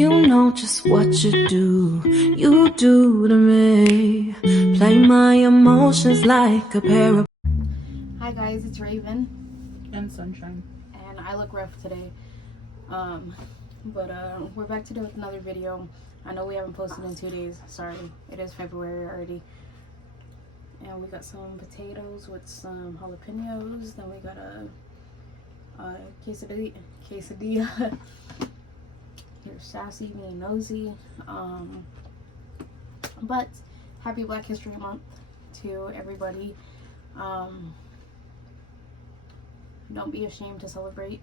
You know just what you do to me. Play my emotions like a pair of... Hi guys, it's Raven. And Sunshine. And I look rough today. But we're back today with another video. I know we haven't posted in 2 days. Sorry, it is February already. And we got some potatoes with some jalapenos. Then we got a quesadilla. Here's Sassy being nosy. But happy Black History Month to everybody. Don't be ashamed to celebrate.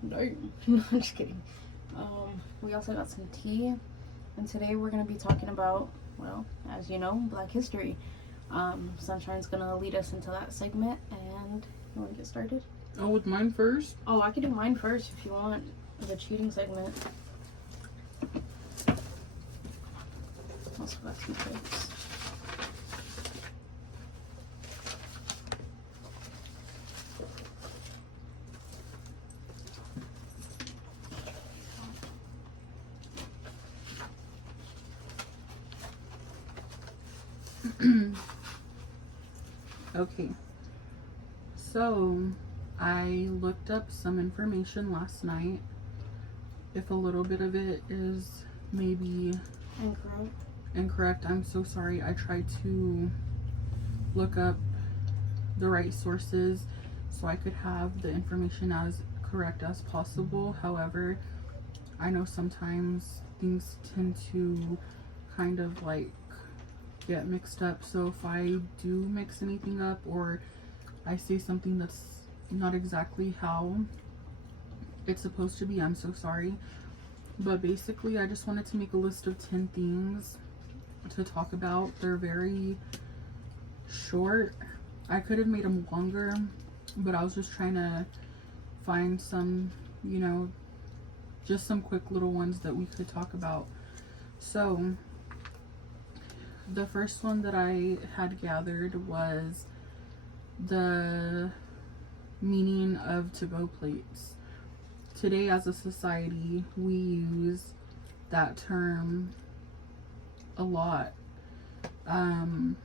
No, I'm just kidding. We also got some tea, and today we're going to be talking about, well, as you know, Black History. Sunshine's going to lead us into that segment, and you want to get started? Oh, with mine first? Oh, I could do mine first if you want, the cheating segment. Also got two plates. Okay, so I looked up some information last night. If a little bit of it is maybe incorrect, I'm so sorry. I tried to look up the right sources so I could have the information as correct as possible. However, I know sometimes things tend to kind of like get mixed up, so if I do mix anything up or I say something that's not exactly how it's supposed to be, I'm so sorry. But basically, I just wanted to make a list of 10 things to talk about. They're very short. I could have made them longer, but I was just trying to find some, you know, just some quick little ones that we could talk about. So the first one that I had gathered was the meaning of to-go plates. Today, as a society, we use that term a lot when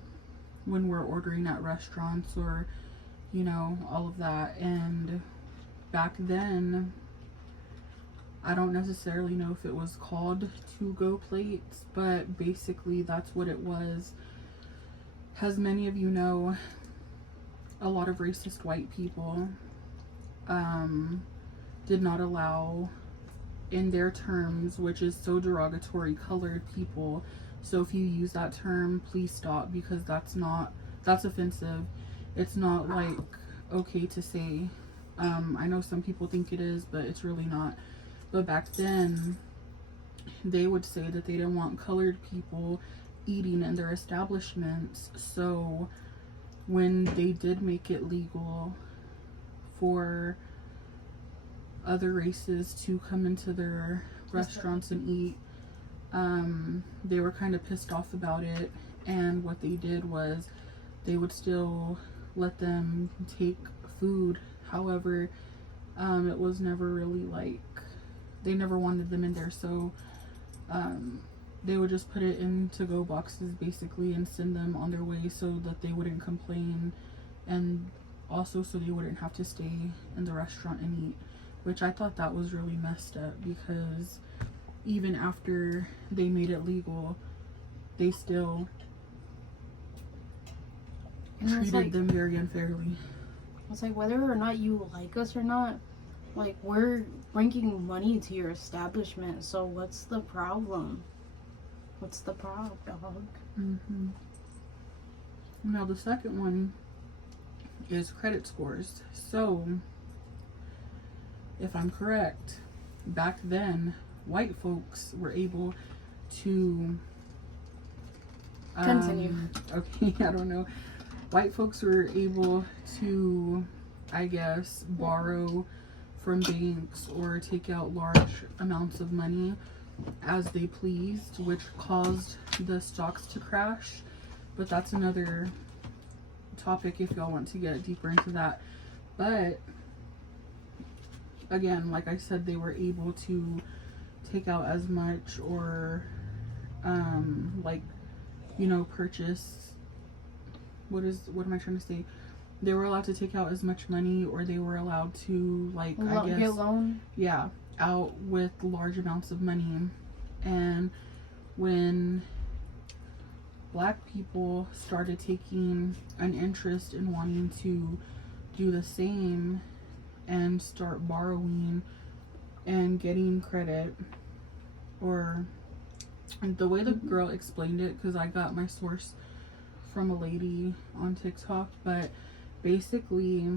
we're ordering at restaurants or, you know, all of that. And back then, I don't necessarily know if it was called to-go plates, but basically that's what it was. As many of you know, a lot of racist white people did not allow, in their terms, which is so derogatory, colored people. So if you use that term, please stop, because that's offensive. It's not like okay to say. I know some people think it is, but it's really not. But back then, they would say that they didn't want colored people eating in their establishments. So when they did make it legal for other races to come into their restaurants and eat, they were kind of pissed off about it. And what they did was they would still let them take food. However, it was never really like, they never wanted them in there, so they would just put it in to-go boxes basically and send them on their way so that they wouldn't complain, and also so they wouldn't have to stay in the restaurant and eat, which I thought that was really messed up, because even after they made it legal, they still treated them very unfairly. It's like, whether or not you like us or not, like, we're bringing money to your establishment, so what's the problem? What's the problem, dog? Now the second one is credit scores. So if I'm correct, back then white folks were able to continue. Okay, I don't know. White folks were able to, I guess, borrow from banks or take out large amounts of money as they pleased, which caused the stocks to crash. But that's another topic if y'all want to get deeper into that. But again, like I said, they were able to take out as much or like, you know, purchase, what am I trying to say? They were allowed to take out as much money, or they were allowed to, like, I guess, get loan. Yeah, out with large amounts of money. And when Black people started taking an interest in wanting to do the same and start borrowing and getting credit, or the way the girl explained it, because I got my source from a lady on TikTok, but basically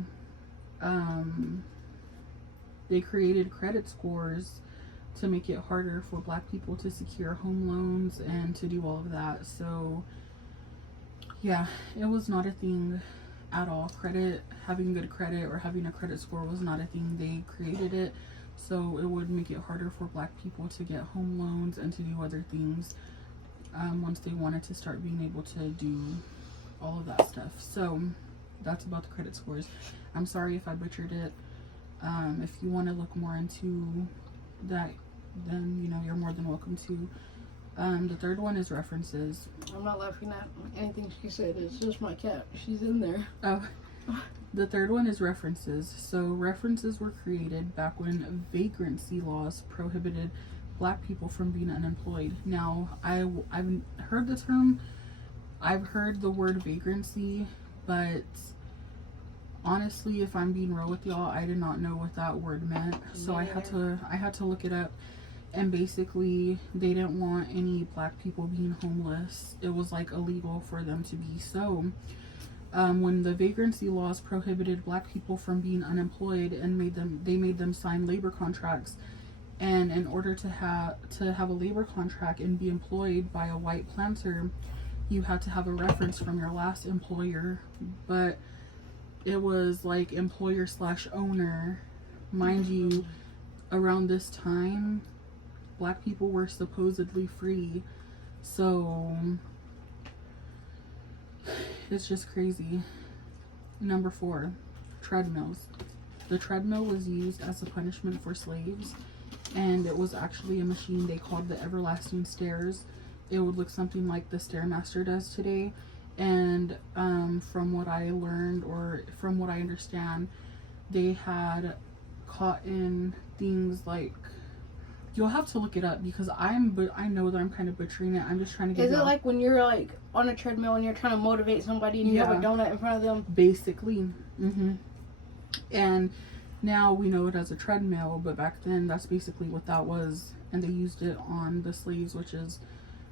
they created credit scores to make it harder for Black people to secure home loans and to do all of that. So yeah, it was not a thing at all. Having good credit or having a credit score was not a thing. They created it so it would make it harder for Black people to get home loans and to do other things once they wanted to start being able to do all of that stuff. So that's about the credit scores. I'm sorry if I butchered it. If you want to look more into that, then, you know, you're more than welcome to. The third one is references. I'm not laughing at anything she said. It's just my cat. She's in there. Oh. The third one is references. So references were created back when vagrancy laws prohibited Black people from being unemployed. Now, I've heard the term, I've heard the word vagrancy, but honestly, if I'm being real with y'all, I did not know what that word meant. So I had to look it up. And basically, they didn't want any Black people being homeless. It was like illegal for them to be so. When the vagrancy laws prohibited Black people from being unemployed and made them sign labor contracts, and in order to have a labor contract and be employed by a white planter, you had to have a reference from your last employer. But it was like employer / owner, mind you. Around this time, Black people were supposedly free, so it's just crazy. Number 4, treadmills. The treadmill was used as a punishment for slaves, and it was actually a machine they called the everlasting stairs. It would look something like the Stairmaster does today, and from what I learned, or from what I understand, they had caught in things like, you'll have to look it up because I know that I'm kind of butchering it. I'm just trying to get. Is it like when you're like on a treadmill and you're trying to motivate somebody and you have a donut in front of them? Basically. And now we know it as a treadmill, but back then that's basically what that was, and they used it on the slaves, which is,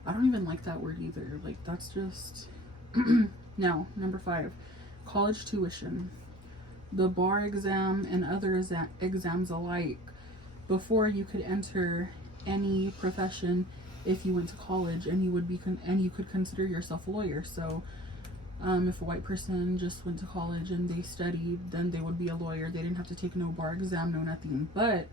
I don't even like that word either. Like, that's just Now, number 5, college tuition. The bar exam and other exams alike. Before, you could enter any profession if you went to college, and you could consider yourself a lawyer. So if a white person just went to college and they studied, then they would be a lawyer. They didn't have to take no bar exam, no nothing. But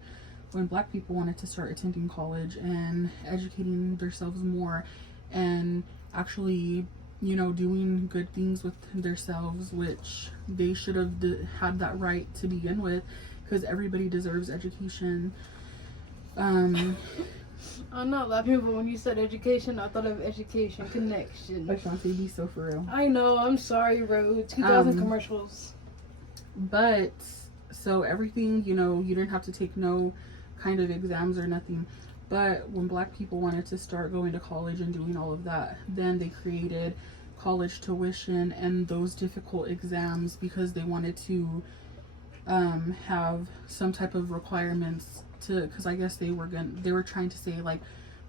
when Black people wanted to start attending college and educating themselves more and actually, you know, doing good things with themselves, which they should have had that right to begin with, because everybody deserves education. I'm not laughing, but when you said education, I thought of Education Connection. Ashanti, be so for real. I know, I'm sorry, Ro. 2000 commercials. But, so everything, you know, you didn't have to take no kind of exams or nothing. But when Black people wanted to start going to college and doing all of that, then they created college tuition and those difficult exams because they wanted to have some type of requirements because I guess they were trying to say, like,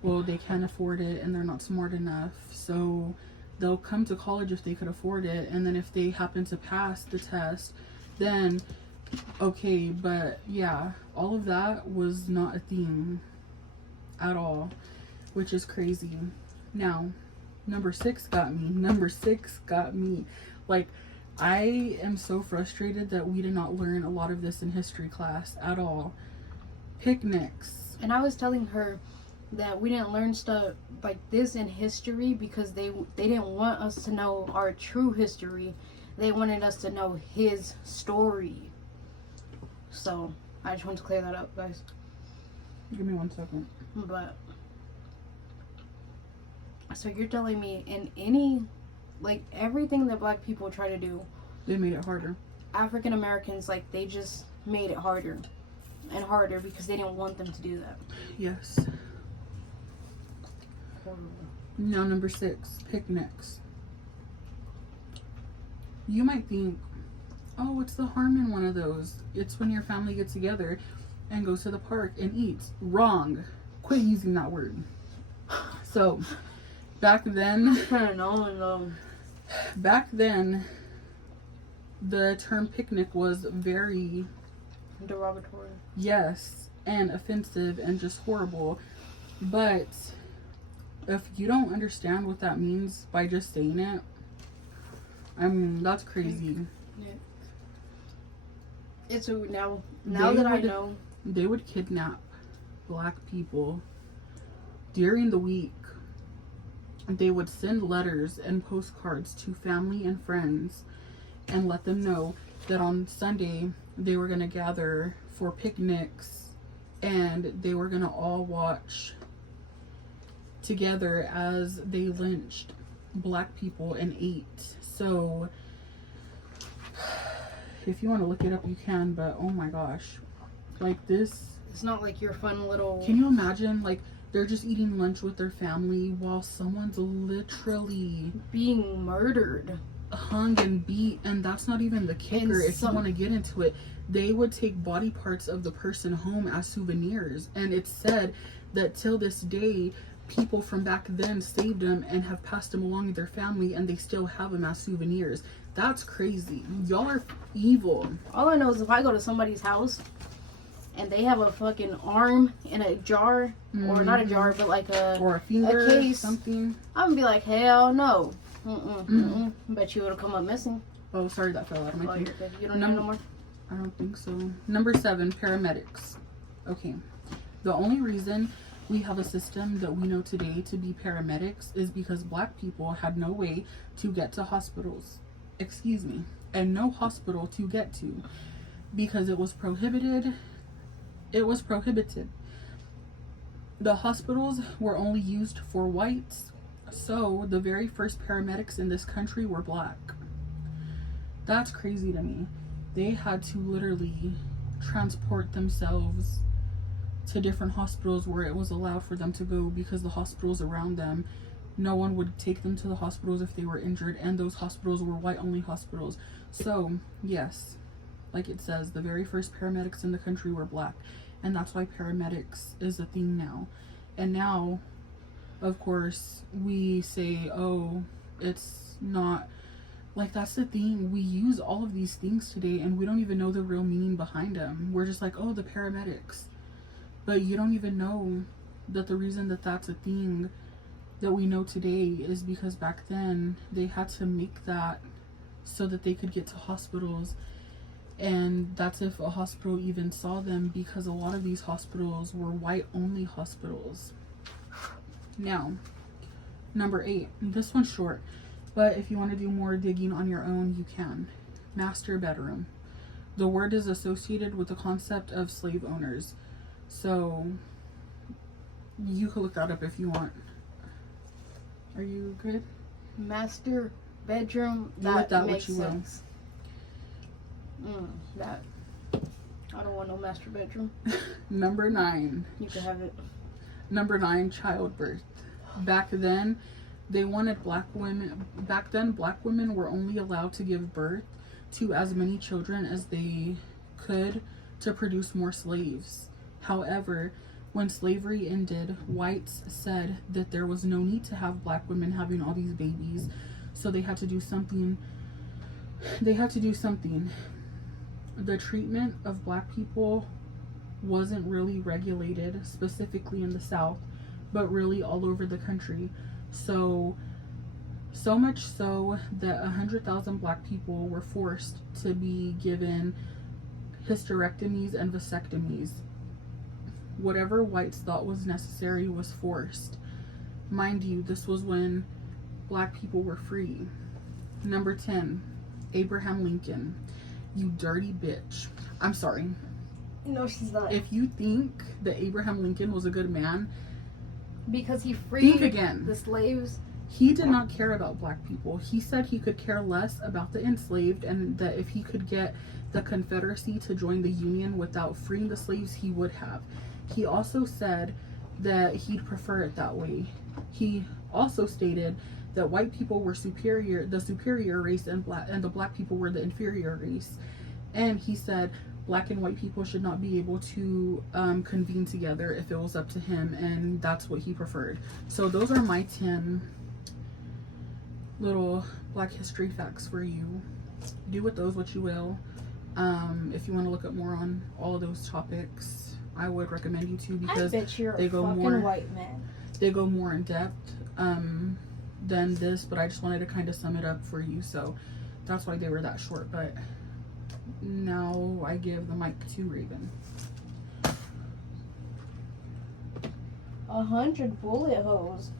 well, they can't afford it and they're not smart enough, so they'll come to college if they could afford it, and then if they happen to pass the test, then okay. But yeah, all of that was not a thing at all, which is crazy. Now, number 6 got me. Like, I am so frustrated that we did not learn a lot of this in history class at all. Picnics. And I was telling her that we didn't learn stuff like this in history because they didn't want us to know our true history. They wanted us to know his story. So I just want to clear that up, guys. Give me 1 second. But so you're telling me in any, like, everything that black people try to do, they made it harder. African Americans, like, they just made it harder and harder because they didn't want them to do that. Yes. Now, number 6, picnics. You might think, oh, what's the harm in one of those? It's when your family gets together and goes to the park and eats. Wrong. Quit using that word. So, back then, back then, the term picnic was very derogatory. Yes, and offensive and just horrible. But if you don't understand what that means by just saying it, I mean, that's crazy. Yeah. It's now that I know, they would kidnap black people during the week. They would send letters and postcards to family and friends and let them know that on Sunday they were going to gather for picnics and they were going to all watch together as they lynched black people and ate. So if you want to look it up, you can, but oh my gosh, like this, it's not like your fun little, can you imagine, like, they're just eating lunch with their family while someone's literally being murdered, hung and beat. And that's not even the kicker. If you want to get into it, they would take body parts of the person home as souvenirs, and it's said that till this day people from back then saved them and have passed them along to their family, and they still have them as souvenirs. That's crazy. Y'all are evil. All I know is if I go to somebody's house and they have a fucking arm in a jar, or not a jar, but like or a finger, a case, something, I'm gonna be like, hell no. Bet you it'll come up missing. Oh, sorry, that fell out of my thing. You're good. You don't know no more? I don't think so. Number 7, paramedics. Okay. The only reason we have a system that we know today to be paramedics is because black people had no way to get to hospitals. Excuse me. And no hospital to get to because it was prohibited. It was prohibited. The hospitals were only used for whites, so the very first paramedics in this country were black. That's crazy to me. They had to literally transport themselves to different hospitals where it was allowed for them to go because the hospitals around them, no one would take them to the hospitals if they were injured, and those hospitals were white-only hospitals. So, yes, like it says, the very first paramedics in the country were black, and that's why paramedics is a thing now. And now, of course, we say, oh, it's not, like, that's the thing. We use all of these things today and we don't even know the real meaning behind them. We're just like, oh, the paramedics. But you don't even know that the reason that that's a thing that we know today is because back then they had to make that so that they could get to hospitals. And that's if a hospital even saw them, because a lot of these hospitals were white-only hospitals. Now, number 8. This one's short, but if you want to do more digging on your own, you can. Master bedroom. The word is associated with the concept of slave owners. So, you can look that up if you want. Are you good? Master bedroom. That makes sense. That. I don't want no master bedroom. Number 9. You can have it. Number 9, childbirth. Back then, they wanted black women. Back then, black women were only allowed to give birth to as many children as they could to produce more slaves. However, when slavery ended, whites said that there was no need to have black women having all these babies, so they had to do something. The treatment of black people wasn't really regulated, specifically in the South, but really all over the country. So much so that 100,000 black people were forced to be given hysterectomies and vasectomies. Whatever whites thought was necessary was forced. Mind you, this was when black people were free. Number 10, Abraham Lincoln. You dirty bitch. I'm sorry. No, she's not. If you think that Abraham Lincoln was a good man, because he freed think again. The slaves. He did not care about black people. He said he could care less about the enslaved, and that if he could get the Confederacy to join the Union without freeing the slaves, he would have. He also said that he'd prefer it that way. He also stated that white people were the superior race, and the black people were the inferior race. And he said black and white people should not be able to convene together if it was up to him, and that's what he preferred. So those are my 10 little Black history facts for you. Do with those what you will. If you want to look up more on all of those topics, I would recommend you to, because they go more white man. They go more in depth than this, but I just wanted to kind of sum it up for you, so that's why they were that short. But now I give the mic to Raven. 100 bullet holes.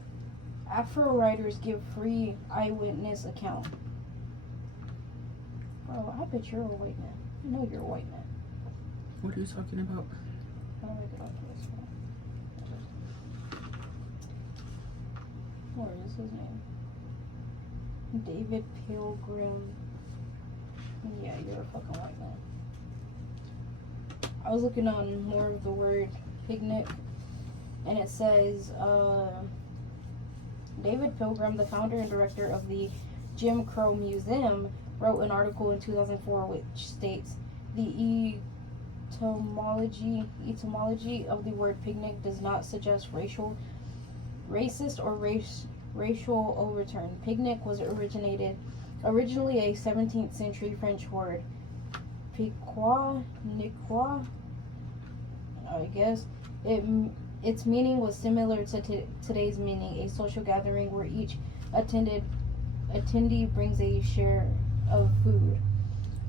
Afro writers give free eyewitness account. Bro, I bet you're a white man. I know you're a white man. What are you talking about? How do I get off this one? What is his name? David Pilgrim. Yeah, you're a fucking white man. I was looking on more of the word picnic, and it says, David Pilgrim, the founder and director of the Jim Crow Museum, wrote an article in 2004 which states the etymology of the word picnic does not suggest racist or racial overturn. Picnic was originally a 17th century French word. Piquois, I guess. Its meaning was similar to today's meaning, a social gathering where each attendee brings a share of food.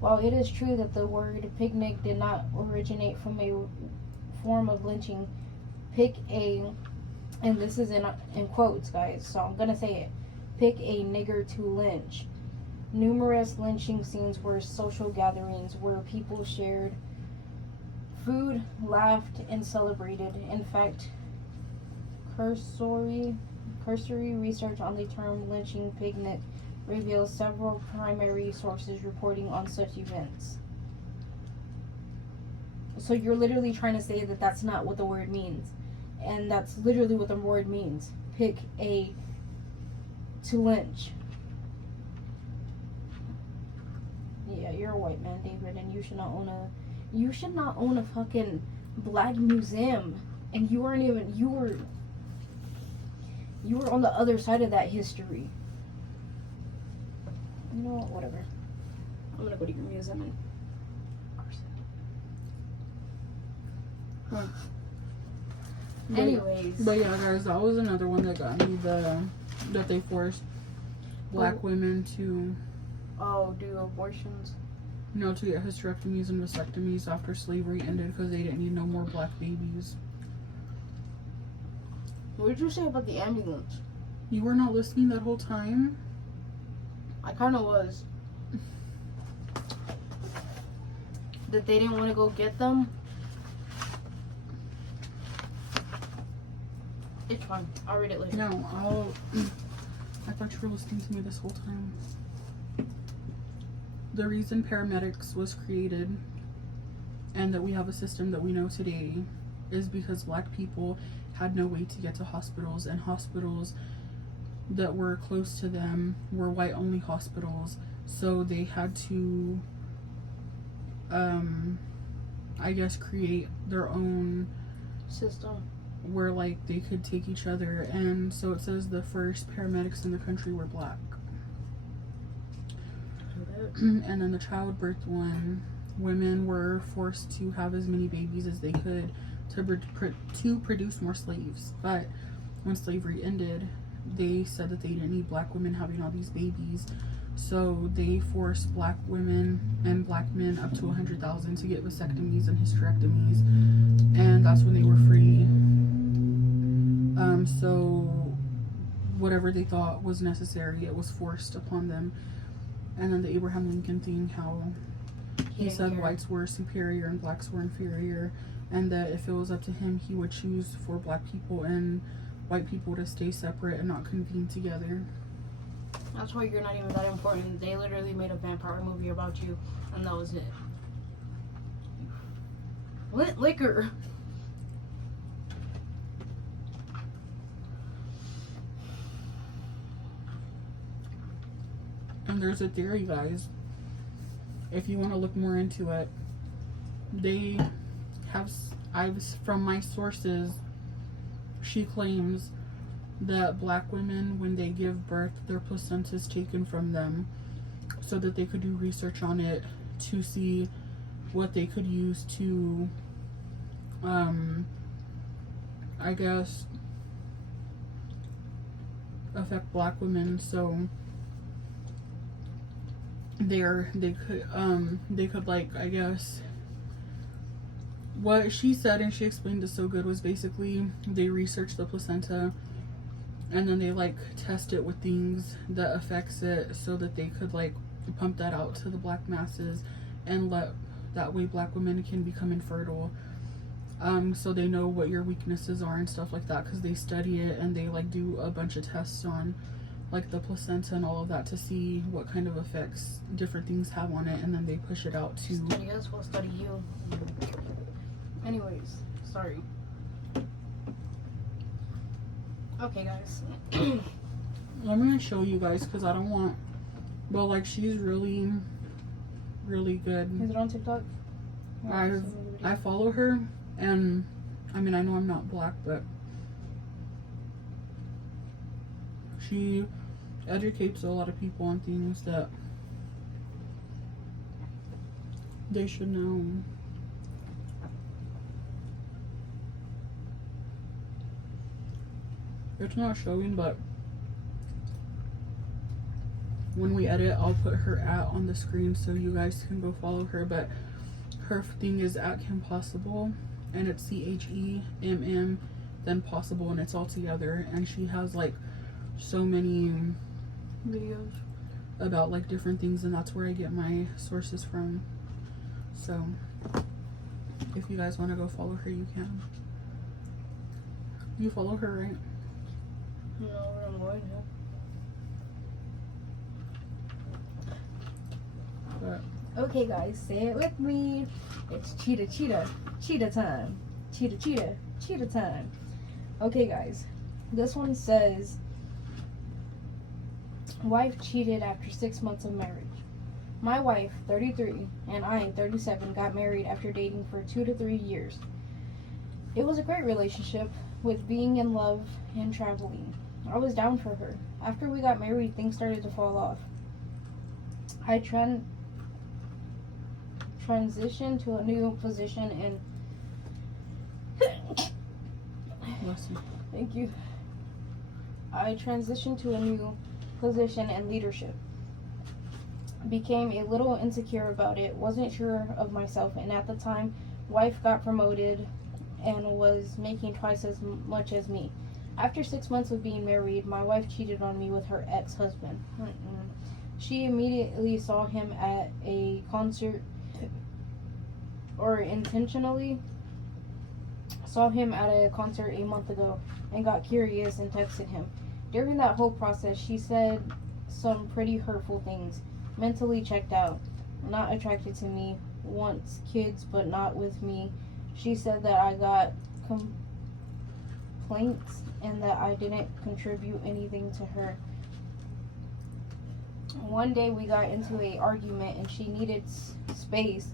While it is true that the word picnic did not originate from a form of lynching, and this is in quotes, guys, so I'm gonna say it, pick a nigger to lynch. Numerous lynching scenes were social gatherings where people shared food, laughed, and celebrated. In fact, cursory research on the term lynching picnic reveals several primary sources reporting on such events. So you're literally trying to say that that's not what the word means. And that's literally what the word means. Pick a to lynch. Yeah, you're a white man, David, and you should not own a fucking black museum. And you weren't even, you were on the other side of that history. You know what, whatever. I'm gonna go to your museum and arson. Anyways. But yeah, guys, that was another one that got me, that they forced black women to do abortions. No, to get hysterectomies and vasectomies after slavery ended because they didn't need no more black babies. What did you say about the ambulance? You were not listening that whole time? I kind of was. That they didn't want to go get them? It's fine. I'll read it later. No, I thought you were listening to me this whole time. The reason paramedics was created and that we have a system that we know today is because black people had no way to get to hospitals, and hospitals that were close to them were white only hospitals, so they had to I guess create their own system where like they could take each other. And so it says the first paramedics in the country were black. And then the childbirth one, women were forced to have as many babies as they could to produce more slaves. But when slavery ended, they said that they didn't need black women having all these babies, so they forced black women and black men up to 100,000 to get vasectomies and hysterectomies, and that's when they were free. So whatever they thought was necessary, it was forced upon them. And then the Abraham Lincoln thing, how he said whites were superior and blacks were inferior, and that if it was up to him, he would choose for black people and white people to stay separate and not convene together. That's why you're not even that important. They literally made a vampire movie about you, and that was it. Lit liquor. And there's a theory, guys. If you want to look more into it, they have, from my sources, she claims that black women, when they give birth, their placenta is taken from them so that they could do research on it to see what they could use to, I guess, affect black women. So they could like, I guess, what she said, and she explained it so good, was basically they research the placenta and then they like test it with things that affects it so that they could like pump that out to the black masses and let that way black women can become infertile. So they know what your weaknesses are and stuff like that, because they study it and they like do a bunch of tests on like the placenta and all of that to see what kind of effects different things have on it, and then they push it out to study us, we'll study you. Anyways, sorry. Okay, guys. I'm gonna show you guys because I don't want, but like she's really good. Is it on TikTok? I follow her, and I mean, I know I'm not black, but she educates a lot of people on things that they should know. It's not showing, but when we edit, I'll put her on the screen so you guys can go follow her. But her thing is @KimPossible, and it's CHEMM, then possible, and it's all together. And she has like so many videos about like different things, and that's where I get my sources from. So if you guys want to go follow her, you can. You follow her, right? No, I'm going to. But okay, guys, say it with me. It's cheetah time. Cheetah time. Okay, guys, this one says, wife cheated after 6 months of marriage. My wife, 33, and I, 37, got married after dating for 2 to 3 years. It was a great relationship with being in love and traveling. I was down for her. After we got married, things started to fall off. I transitioned to a new position and thank you. I transitioned to a new position and leadership. Became a little insecure about it, wasn't sure of myself, and at the time, wife got promoted and was making twice as much as me. After 6 months of being married, my wife cheated on me with her ex-husband. She immediately saw him at a concert, or intentionally saw him at a concert a month ago and got curious and texted him. During that whole process, she said some pretty hurtful things. Mentally checked out, not attracted to me, wants kids but not with me. She said that I got complaints and that I didn't contribute anything to her. One day we got into an argument and she needed space,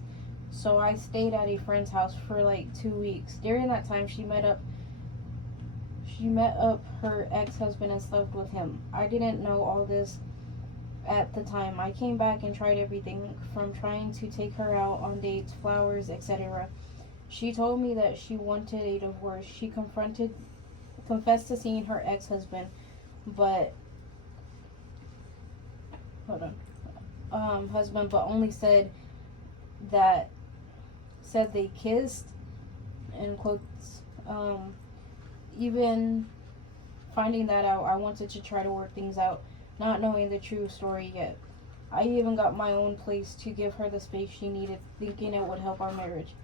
so I stayed at a friend's house for like 2 weeks. During that time, she met up her ex-husband and slept with him. I didn't know all this at the time. I came back and tried everything from trying to take her out on dates, flowers, etc. She told me that she wanted a divorce. She confessed to seeing her ex-husband, but but only said they kissed, in quotes. Even finding that out, I wanted to try to work things out, not knowing the true story yet. I even got my own place to give her the space she needed, thinking it would help our marriage.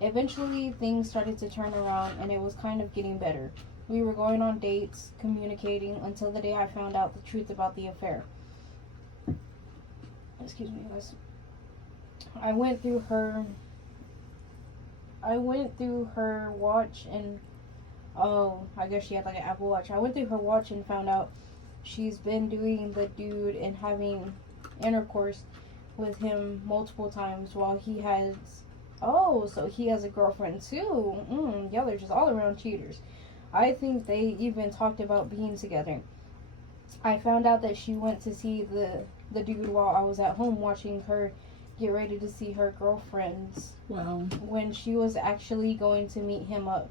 Eventually, things started to turn around and it was kind of getting better. We were going on dates, communicating, until the day I found out the truth about the affair. Excuse me, guys. I went through her watch and, I guess she had like an Apple Watch. I went through her watch and found out she's been doing the dude and having intercourse with him multiple times while he has, so he has a girlfriend too. Yeah, they're just all around cheaters. I think they even talked about being together. I found out that she went to see the dude while I was at home watching her get ready to see her girlfriends. Wow. When she was actually going to meet him up.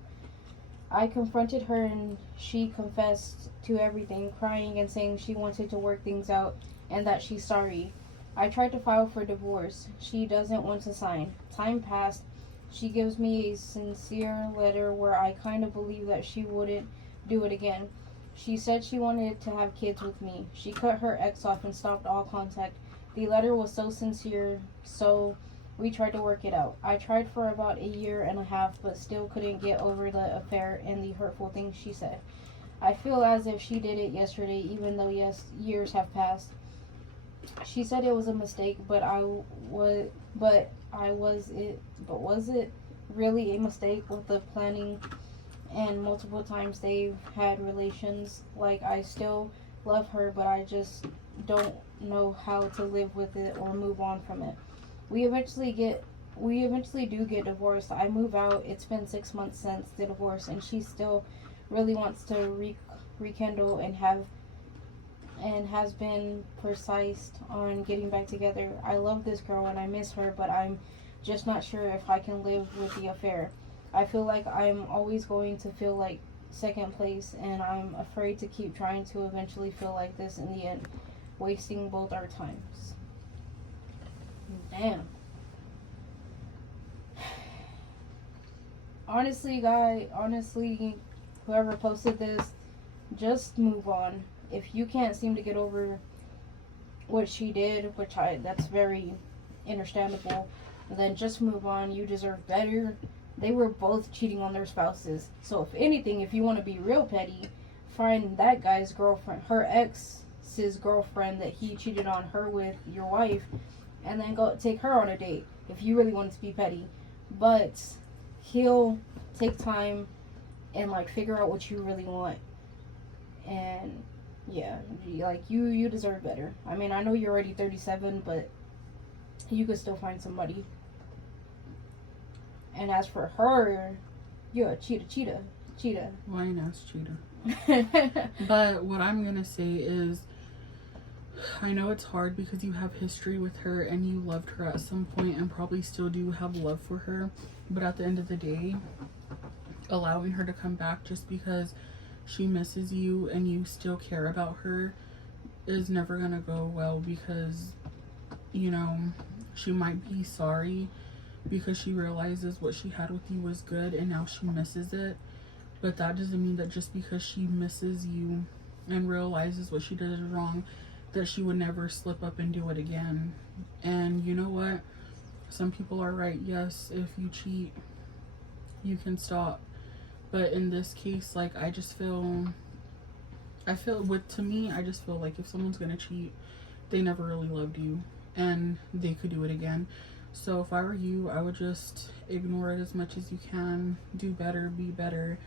I confronted her and she confessed to everything, crying and saying she wanted to work things out and that she's sorry. I tried to file for divorce. She doesn't want to sign. Time passed. She gives me a sincere letter where I kind of believe that she wouldn't do it again. She said she wanted to have kids with me. She cut her ex off and stopped all contact. The letter was so sincere, so we tried to work it out. I tried for about 1.5 years, but still couldn't get over the affair and the hurtful things she said. I feel as if she did it yesterday, even though years have passed. She said it was a mistake, but was it really a mistake with the planning and multiple times they've had relations? Like, I still love her, but I just don't know how to live with it or move on from it. We eventually do get divorced. I move out. It's been 6 months since the divorce, and she still really wants to rekindle and has been precise on getting back together. I love this girl and I miss her, but I'm just not sure if I can live with the affair. I feel like I'm always going to feel like second place, and I'm afraid to keep trying to eventually feel like this in the end, wasting both our times. Damn. Honestly, whoever posted this, just move on. If you can't seem to get over what she did, that's very understandable, then just move on. You deserve better. They were both cheating on their spouses. So if anything, if you want to be real petty, find that guy's girlfriend, her ex's girlfriend that he cheated on her with, your wife, and then go take her on a date if you really want to be petty. But he'll take time and like figure out what you really want. And yeah, like you deserve better. I mean, I know you're already 37, but you could still find somebody. And as for her, you're a cheetah. Lying ass cheetah. But what I'm gonna say is, I know it's hard because you have history with her and you loved her at some point and probably still do have love for her. But at the end of the day, allowing her to come back just because she misses you and you still care about her is never gonna go well, because, you know, she might be sorry because she realizes what she had with you was good and now she misses it. But that doesn't mean that just because she misses you and realizes what she did is wrong, that she would never slip up and do it again. And you know what? Some people are right. Yes, if you cheat, you can stop. But in this case, like, I just feel like if someone's gonna cheat, they never really loved you and they could do it again. So if I were you, I would just ignore it as much as you can, do better, be better,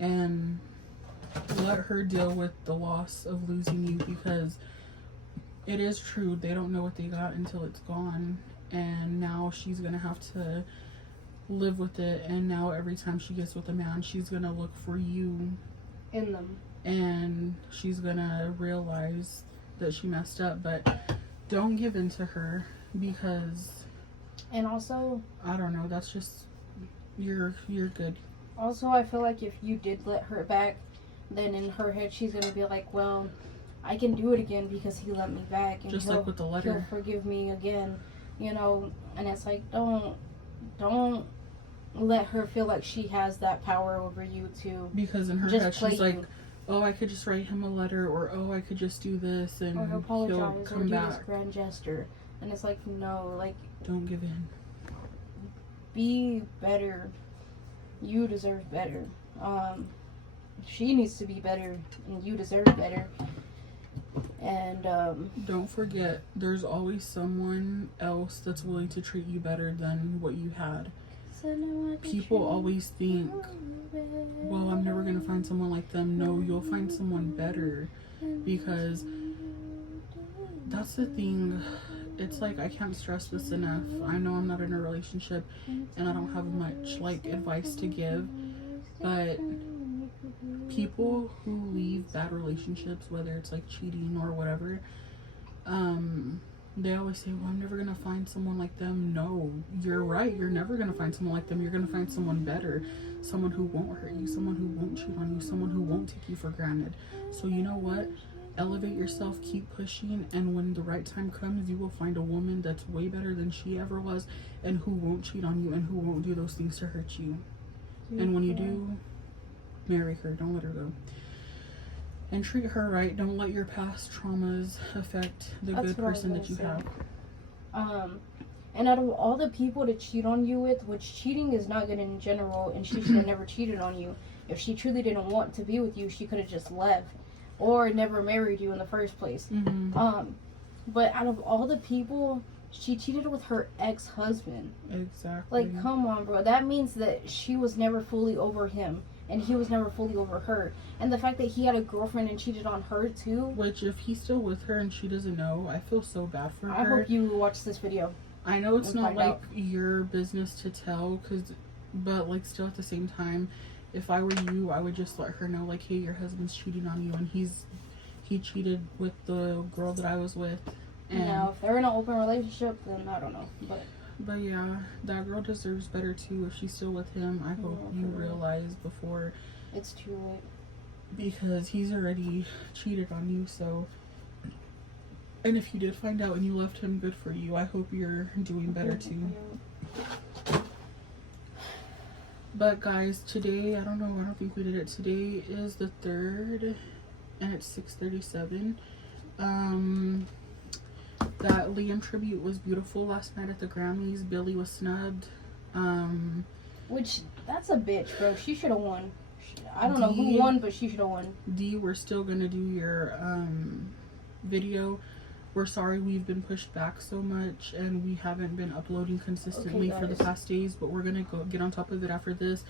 and let her deal with the loss of losing you, because it is true, they don't know what they got until it's gone, and now she's gonna have to live with it. And now every time she gets with a man, she's gonna look for you in them, and she's gonna realize that she messed up. But don't give in to her, because, and also, I don't know, that's just, you're good. Also, I feel like if you did let her back, then in her head she's gonna be like, well, I can do it again because he let me back, and just like with the letter, he'll forgive me again, you know. And it's like, don't let her feel like she has that power over you too. because in her just head she's like, oh, I could just write him a letter, or oh, I could just do this, and or apologize, he'll come or do back. this grand gesture. And it's like, no, like, don't give in. Be better. You deserve better. She needs to be better, and you deserve better. And don't forget, there's always someone else that's willing to treat you better than what you had. People always think, well, I'm never gonna find someone like them. No, you'll find someone better, because that's the thing. It's like, I can't stress this enough. I know I'm not in a relationship and I don't have much like advice to give, but people who leave bad relationships, whether it's like cheating or whatever, they always say, well, I'm never gonna find someone like them. No, you're right, you're never gonna find someone like them. You're gonna find someone better, someone who won't hurt you, someone who won't cheat on you, someone who won't take you for granted. So you know what, elevate yourself, keep pushing, and when the right time comes, you will find a woman that's way better than she ever was, and who won't cheat on you, and who won't do those things to hurt you. And when you do, marry her, don't let her go. And treat her right. Don't let your past traumas affect the good person that you have. And out of all the people to cheat on you with, which cheating is not good in general, and she should have never cheated on you. If she truly didn't want to be with you, she could have just left or never married you in the first place. But out of all the people, she cheated with her ex-husband. Exactly. Like, come on, bro. That means that she was never fully over him, and he was never fully over her. And the fact that he had a girlfriend and cheated on her too. Which, if he's still with her and she doesn't know, I feel so bad for her. I hope you watch this video. I know it's not like your business to tell, but like still at the same time, if I were you, I would just let her know, like, hey, your husband's cheating on you, and he cheated with the girl that I was with. And now, if they're in an open relationship, then I don't know. But yeah, that girl deserves better too. If she's still with him, I hope you realize before it's too late. Because he's already cheated on you, so. And if you did find out and you left him, good for you. I hope you're doing better too. But guys, today, I don't think we did it. Today is the 3rd, and it's 6:37. That Liam tribute was beautiful last night at the Grammys. Billy was snubbed. Which, that's a bitch, bro. She should have won. I don't know who won, but she should have won. D, we're still gonna do your video. We're sorry we've been pushed back so much and we haven't been uploading consistently for the past days, but we're gonna go get on top of it after this,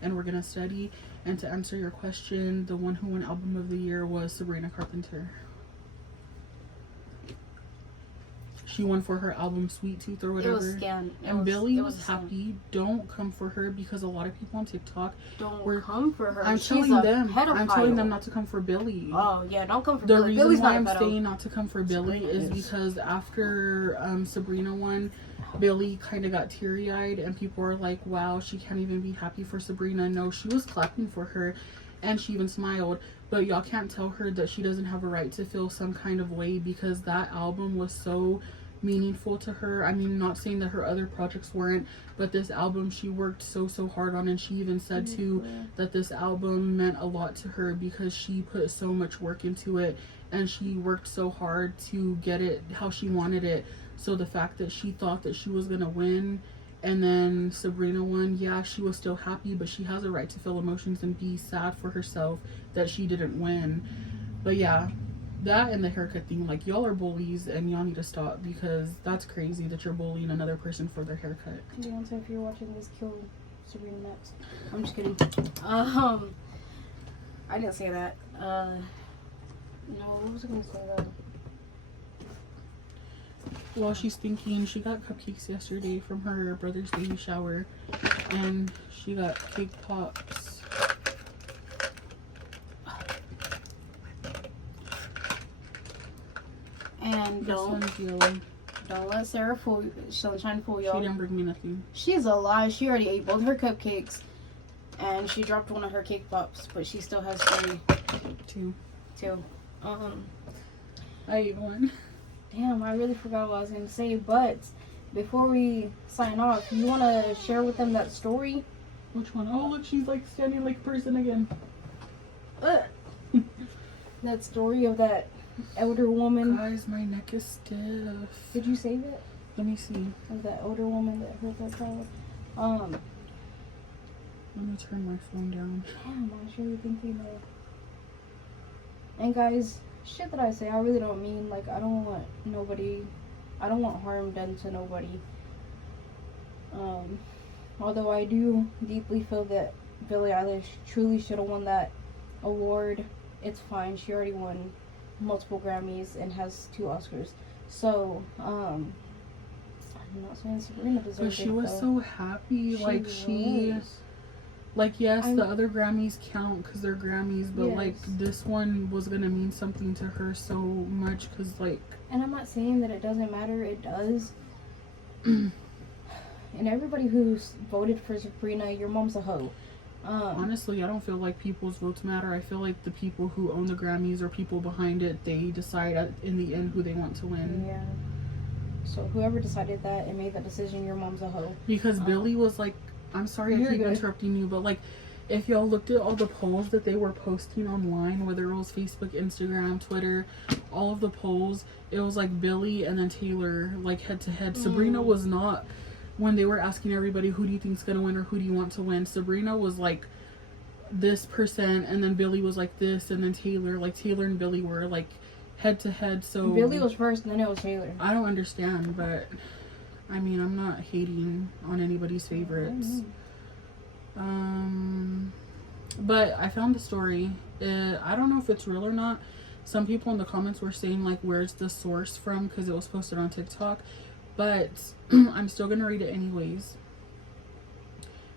and we're gonna study. And to answer your question, the one who won Album of the Year was Sabrina Carpenter. She won for her album Sweet Tooth or whatever. It was scam. And Billy was happy. Don't come for her, because a lot of people on TikTok come for her. I'm telling them not to come for Billy. Oh yeah, don't come for Billy. The reason why I'm saying not to come for Billy is because after Sabrina won, Billy kind of got teary-eyed, and people were like, wow, she can't even be happy for Sabrina. No, she was clapping for her, and she even smiled. But y'all can't tell her that she doesn't have a right to feel some kind of way, because that album was so meaningful to her. I mean, not saying that her other projects weren't, but this album she worked so hard on, and she even said too that this album meant a lot to her because she put so much work into it, and she worked so hard to get it how she wanted it. So the fact that she thought that she was gonna win, and then Sabrina won, yeah, she was still happy, but she has a right to feel emotions and be sad for herself that she didn't win. But yeah, that and the haircut thing, like, y'all are bullies and y'all need to stop, because that's crazy that you're bullying another person for their haircut. Beyonce, if you're watching this, kill Sabrina Max. I'm just kidding. I didn't say that. No, what was I gonna say though? Well, she's thinking, she got cupcakes yesterday from her brother's baby shower, and she got cake pops. And don't let Sarah fool you. She'll try to fool y'all. She didn't bring me nothing. She's a lie. She already ate both her cupcakes, and she dropped one of her cake pops, but she still has 2. I ate one. Damn, I really forgot what I was gonna say. But before we sign off, you wanna share with them that story? Which one? Oh, look, she's like standing like a person again. that story of that elder woman. Guys, my neck is stiff. Did you save it? Let me see. Of that older woman that hurt that child. Let me turn my phone down. Damn, I sure you think you know. And guys, shit that I say, I really don't mean, like, I don't want harm done to nobody. Although I do deeply feel that Billie Eilish truly should have won that award. It's fine, she already won multiple Grammys and has 2 Oscars. So, I'm not saying Sabrina deserved it. But she was so happy. Like, yes, the other Grammys count because they're Grammys, but, like, this one was going to mean something to her so much because, like... And I'm not saying that it doesn't matter. It does. And everybody who's voted for Sabrina, your mom's a hoe. Honestly, I don't feel like people's votes matter. I feel like the people who own the Grammys or people behind it, they decide in the end who they want to win. Yeah. So whoever decided that and made that decision, your mom's a hoe. Because Billie was like... I'm sorry I keep interrupting you, but like, if y'all looked at all the polls that they were posting online, whether it was Facebook, Instagram, Twitter, all of the polls, it was like Billie and then Taylor, like head to head. Sabrina was not, when they were asking everybody, who do you think's gonna win or who do you want to win? Sabrina was like this percent, and then Billie was like this, and then Taylor and Billie were like head to head. So Billie was first, and then it was Taylor. I don't understand, but I mean, I'm not hating on anybody's favorites. But I found the story. I don't know if it's real or not. Some people in the comments were saying, like, where's the source from? Because it was posted on TikTok. But I'm still going to read it anyways.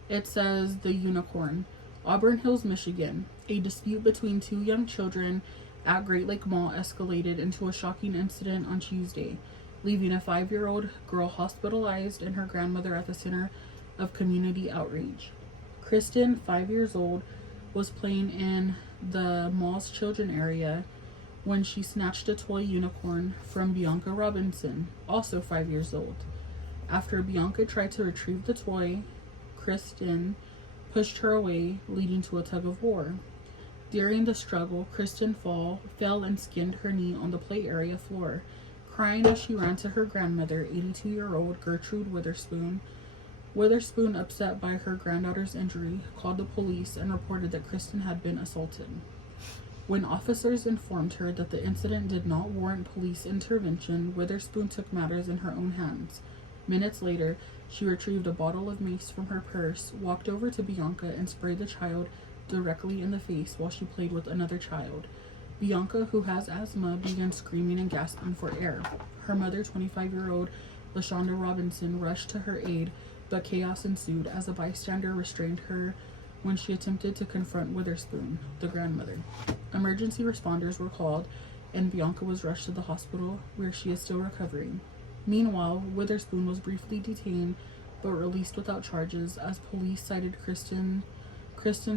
It says, The Unicorn. Auburn Hills, Michigan. A dispute between 2 young children at Great Lake Mall escalated into a shocking incident on Tuesday, leaving a 5-year-old girl hospitalized and her grandmother at the center of community outrage. Kristen, 5 years old, was playing in the mall's children area when she snatched a toy unicorn from Bianca Robinson, also 5 years old. After Bianca tried to retrieve the toy, Kristen pushed her away, leading to a tug of war. During the struggle, Kristen fell and skinned her knee on the play area floor, crying as she ran to her grandmother, 82-year-old Gertrude Witherspoon. Witherspoon, upset by her granddaughter's injury, called the police and reported that Kristen had been assaulted. When officers informed her that the incident did not warrant police intervention, Witherspoon took matters in her own hands. Minutes later, she retrieved a bottle of mace from her purse, walked over to Bianca, and sprayed the child directly in the face while she played with another child. Bianca, who has asthma, began screaming and gasping for air. Her mother, 25-year-old LaShonda Robinson, rushed to her aid, but chaos ensued as a bystander restrained her when she attempted to confront Witherspoon, the grandmother. Emergency responders were called, and Bianca was rushed to the hospital, where she is still recovering. Meanwhile, Witherspoon was briefly detained, but released without charges, as police cited Kristen's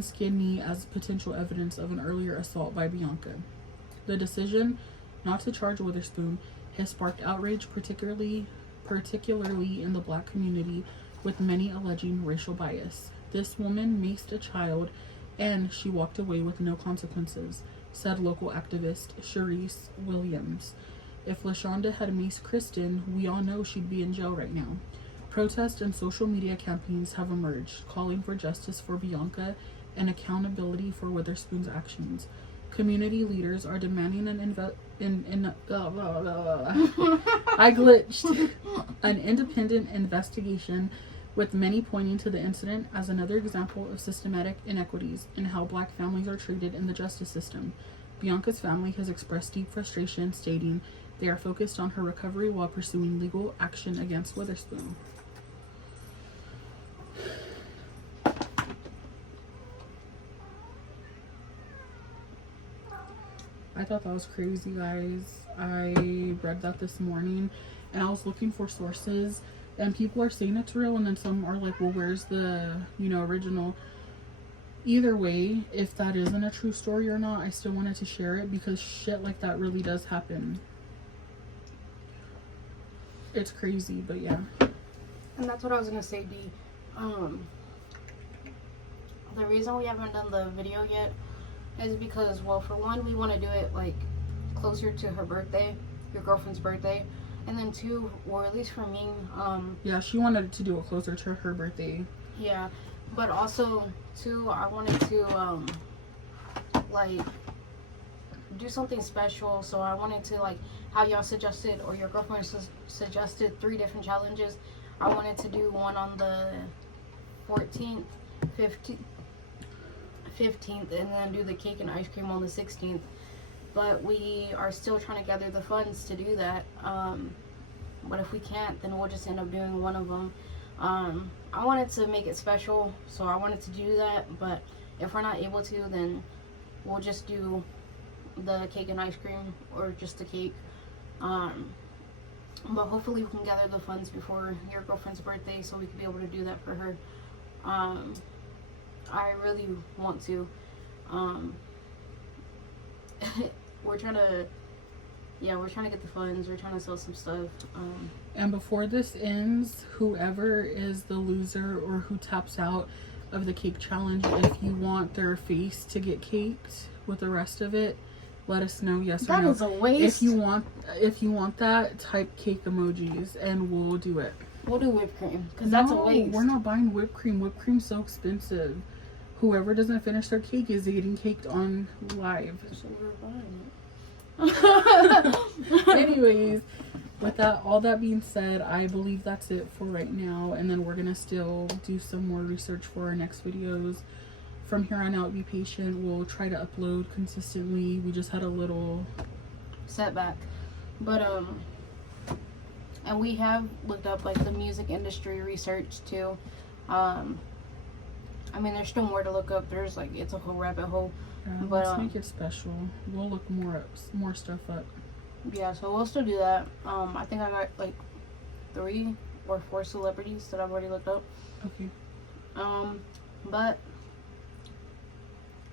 skinned knee as potential evidence of an earlier assault by Bianca. The decision not to charge Witherspoon has sparked outrage, particularly in the Black community, with many alleging racial bias. This woman maced a child, and she walked away with no consequences, said local activist Sharice Williams. If LaShonda had maced Kristen, we all know she'd be in jail right now. Protests and social media campaigns have emerged, calling for justice for Bianca and accountability for Witherspoon's actions. Community leaders are demanding an independent investigation, with many pointing to the incident as another example of systematic inequities in how Black families are treated in the justice system. Bianca's family has expressed deep frustration, stating they are focused on her recovery while pursuing legal action against Witherspoon. I thought that was crazy, guys. I read that this morning, and I was looking for sources, and people are saying it's real, and then some are like, well, where's the, original? Either way, if that isn't a true story or not, I still wanted to share it, because shit like that really does happen. It's crazy, but yeah. And that's what I was gonna say, D. The reason we haven't done the video yet is because, well, for one, we want to do it like closer to her birthday, your girlfriend's birthday, and then two, or at least for me, yeah, she wanted to do it closer to her birthday. Yeah, but also too, I wanted to like do something special. So I wanted to like have y'all suggested, or your girlfriend suggested 3 different challenges. I wanted to do one on the 14th, 15th, and then do the cake and ice cream on the 16th. But we are still trying to gather the funds to do that. But if we can't, then we'll just end up doing one of them. I wanted to make it special, so I wanted to do that. But if we're not able to, then we'll just do the cake and ice cream, or just the cake. But hopefully we can gather the funds before your girlfriend's birthday, so we can be able to do that for her. I really want to. We're trying to get the funds. We're trying to sell some stuff. And before this ends, whoever is the loser or who taps out of the cake challenge, if you want their face to get caked with the rest of it, let us know, yes or no. That is a waste. If you want that, type cake emojis and we'll do it. We'll do whipped cream, because that's a waste. We're not buying whipped cream. Whipped cream's so expensive. Whoever doesn't finish their cake is getting caked on live. So we're buying it. Anyways, with all that being said, I believe that's it for right now. And then we're gonna still do some more research for our next videos. From here on out, be patient. We'll try to upload consistently. We just had a little setback, but and we have looked up like the music industry research too. I mean, there's still more to look up. There's like, it's a whole rabbit hole. Yeah, but let's make it special. We'll look more stuff up. Yeah, so we'll still do that. I think I got like 3 or 4 celebrities that I've already looked up. Okay. But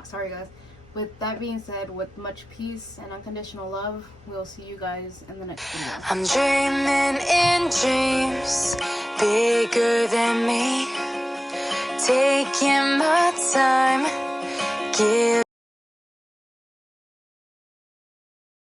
sorry guys. With that being said, with much peace and unconditional love, we'll see you guys in the next video. I'm dreaming in dreams bigger than me, taking my time, give